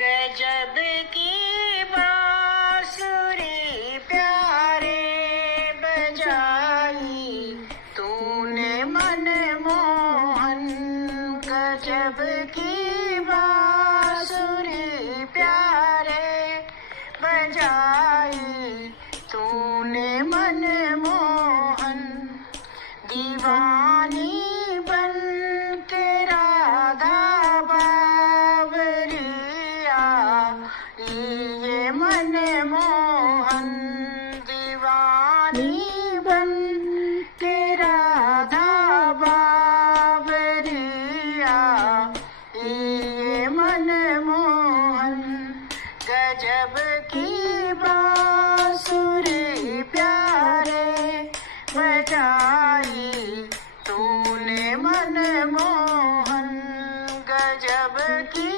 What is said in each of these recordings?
गजब की बांसुरी प्यारे बजाई तूने मन मोहन। गजब की बांसुरी प्यारे बजाई तूने मन मोहन। दीवानी बन के राधा बावरिया ये मन मोहन। दीवानी बन के राधा बावरिया ये मन मोहन। गजब की बांसुरी प्यारे बजाई तूने मन मोहन। गजब की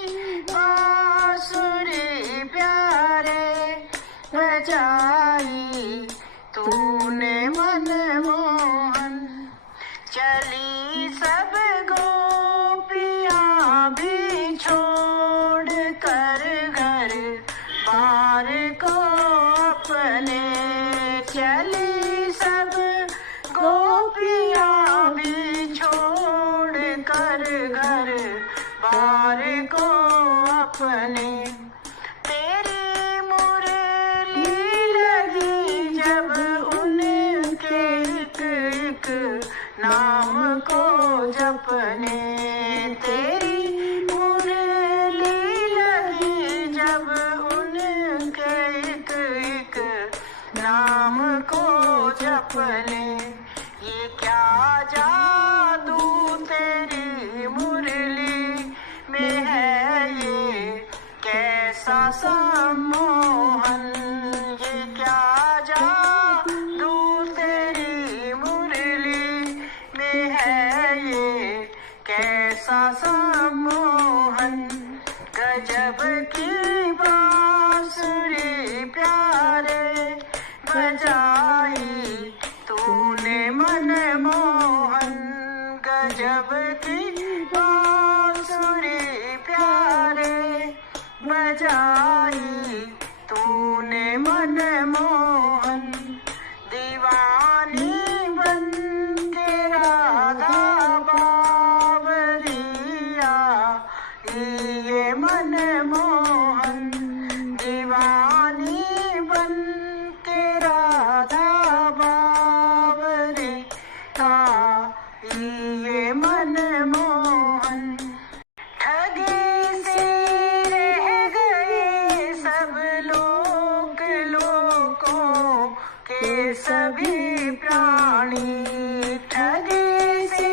बांसुरी प्यारे बजाई तूने मन मोहन। चली सब गोपियाँ भी छोड़ कर घर बार को अपने। चली सब गोपियाँ भी छोड़ कर घर बार को अपने। तेरी मुरली लगी जब उनके एक एक नाम को जपने। तेरी मुरली लगी जब उनके एक एक नाम को जपने। ये क्या जादू तेरी मुरली में है, ये कैसा सम्मोहन। ये क्या जादू तेरी मुरली में है, ये कैसा सम्मोहन। गजब की बांसुरी प्यारे बजाई तूने मन मोहन। गजब की बांसुरी प्यारे बजाई तूने मन मोहन। दीवानी बन के राधा बावरिया ये मन मोहन। दीवानी बन के राधा बावरिया ये मन मोहन। ठगे से रह गए सब लोग लोगों के सभी प्राणी। ठगे से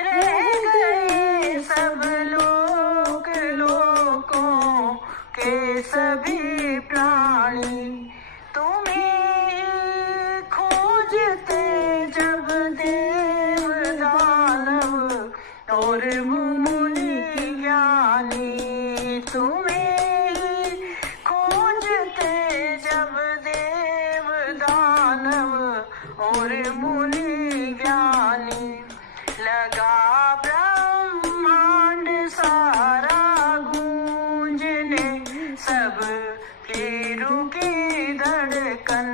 रह गए सब लोग लोगों के सभी प्राणी। तुम्हें खोजते जब देव दानव और मुनि ज्ञानी। तुम्हें खोजते जब देव दानव और मुनि ज्ञानी। लगा ब्रह्मांड सारा गूंजने सब पीरू की धड़कन।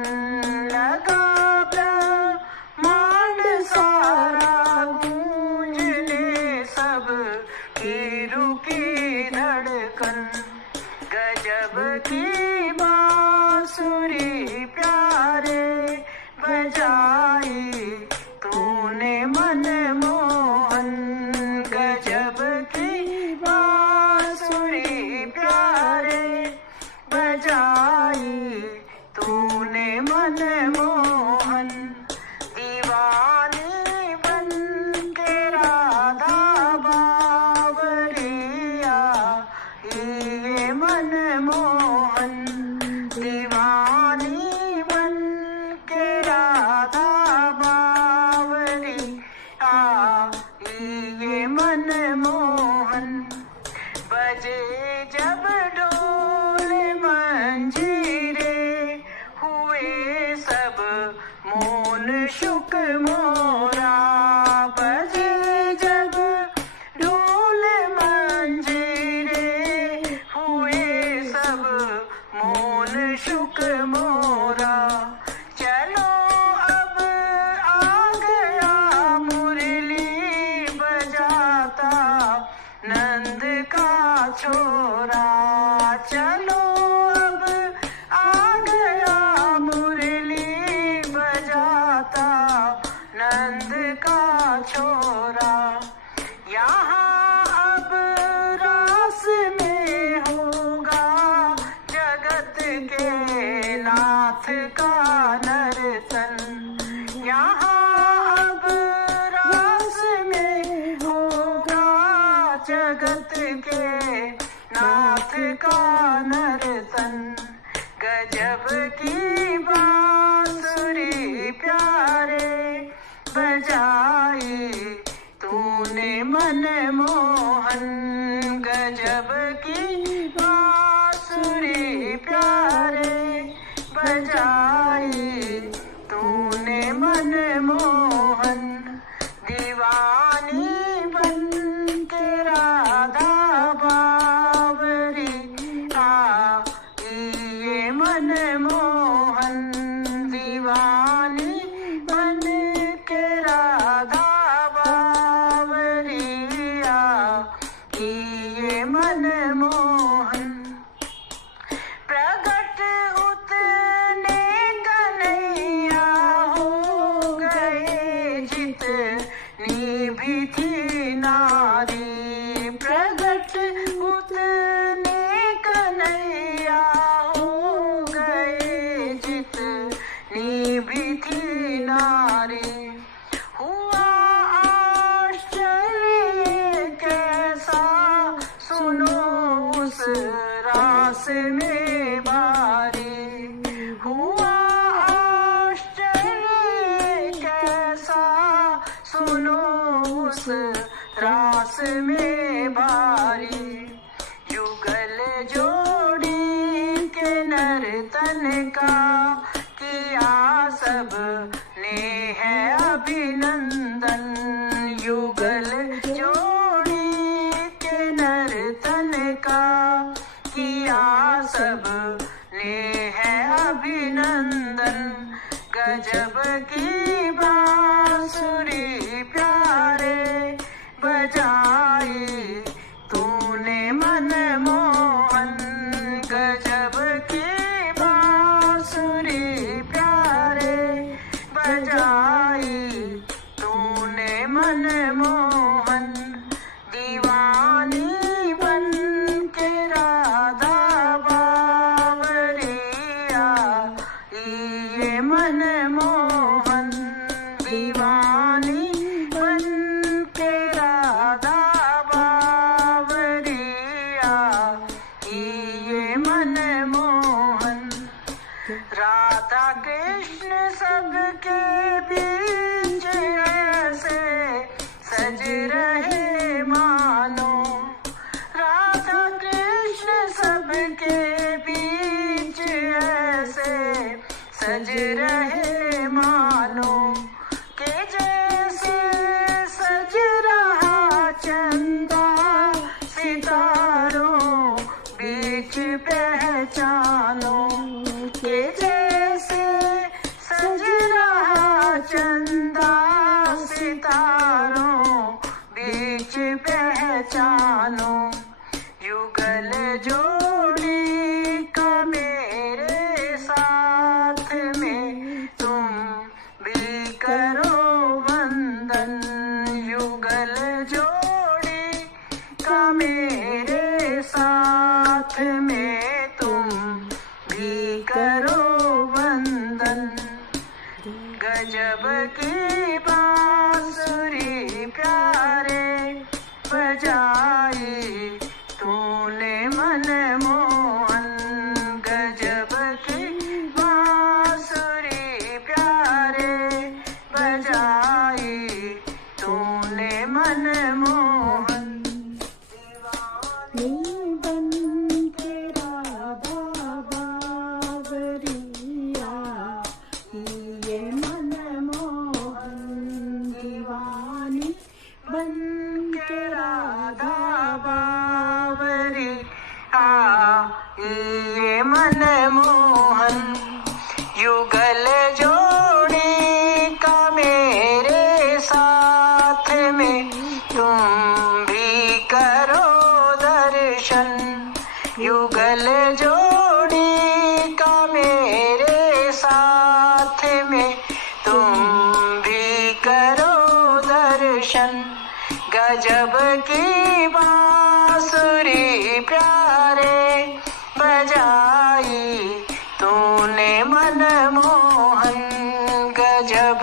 लगा ब्रह्मांड सारा गूंजने सब पीरू की धड़कन। गजब की बांसुरी प्यारे बजाई तूने मन मोहन। गजब की बांसुरी प्यारे बजाई तूने मन मोहन। दीवानी बन के राधा बावरिया ये मन मोहन। दीवानी बन के राधा बावरिया ये मन मोहन। बजे जब ढोल मंजीरे हुए सब मोन शुक मोरा। बजे जब ढोल मंजीरे हुए शुक मोरा। चलो अब आ गया मुरली बजाता नंद का छोरा। चलो अब आ गया मुरली बजाता नंद का छोरा। यहाँ अब रास में होगा जगत के नाथ का नर्तन। यहाँ अब रास में होगा जगत के नाथ का नर्तन। गजब की बांसुरी प्यारे बजाई तूने मन मोहन। गजब की बांसुरी प्यारे बजाई तूने मन मोहन। दीवानी बन के राधा बावरी आई ये मन मोहन। दीवानी बन के राधा ये मन मोहन। प्रगट उतने कन्हैया हो गए जितनी भी थी नारी। प्रगट उतने कन्हैया हो गए जितनी भी थी नारी। हुआ रास में बारी। हुआ आश्चर्य कैसा सुनो उस रास में बारी। युगल जोड़ी के नर्तन का किया सब ने है अभिनंदन। युगल जोड़ी के नर्तन का किया सब ने है अभिनंदन। गजब की बांसुरी प्यारे बजाई तूने मन मोहन। गजब की बांसुरी प्यारे बजाई तूने मन मोहन। दीवानी बन के राधा बावरी आई ये मन मोहन। दीवानी बन के राधा बावरी आई ये मन मोहन। राधा कृष्ण सबके बीच ऐसे सज रहे मानो। राधा कृष्ण सबके बीच ऐसे सज रहे मानो। के जैसे सज रहा चंदा सितारों बीच पहचानो। के जैसे सज रहा चंदा सितारों बीच पहचानो। युगल जोड़ी का मेरे साथ में तुम भी करो वंदन। युगल जोड़ी का मेरे साथ में तुम भी करो वंदन। गजब की बांसुरी प्यारे बजाई तूने मन मोहन। गजब की बांसुरी प्यारे बजाई तूने मन मोहन। दीवानी बन के राधा बावरी आई ये मन मोहन। दीवानी बन के राधा बावरी आई ये मन मोहन। करो दर्शन। युगल जोड़ी का मेरे साथ में तुम भी करो दर्शन। गजब की बांसुरी प्यारे बजाई तूने मनमोहन। गजब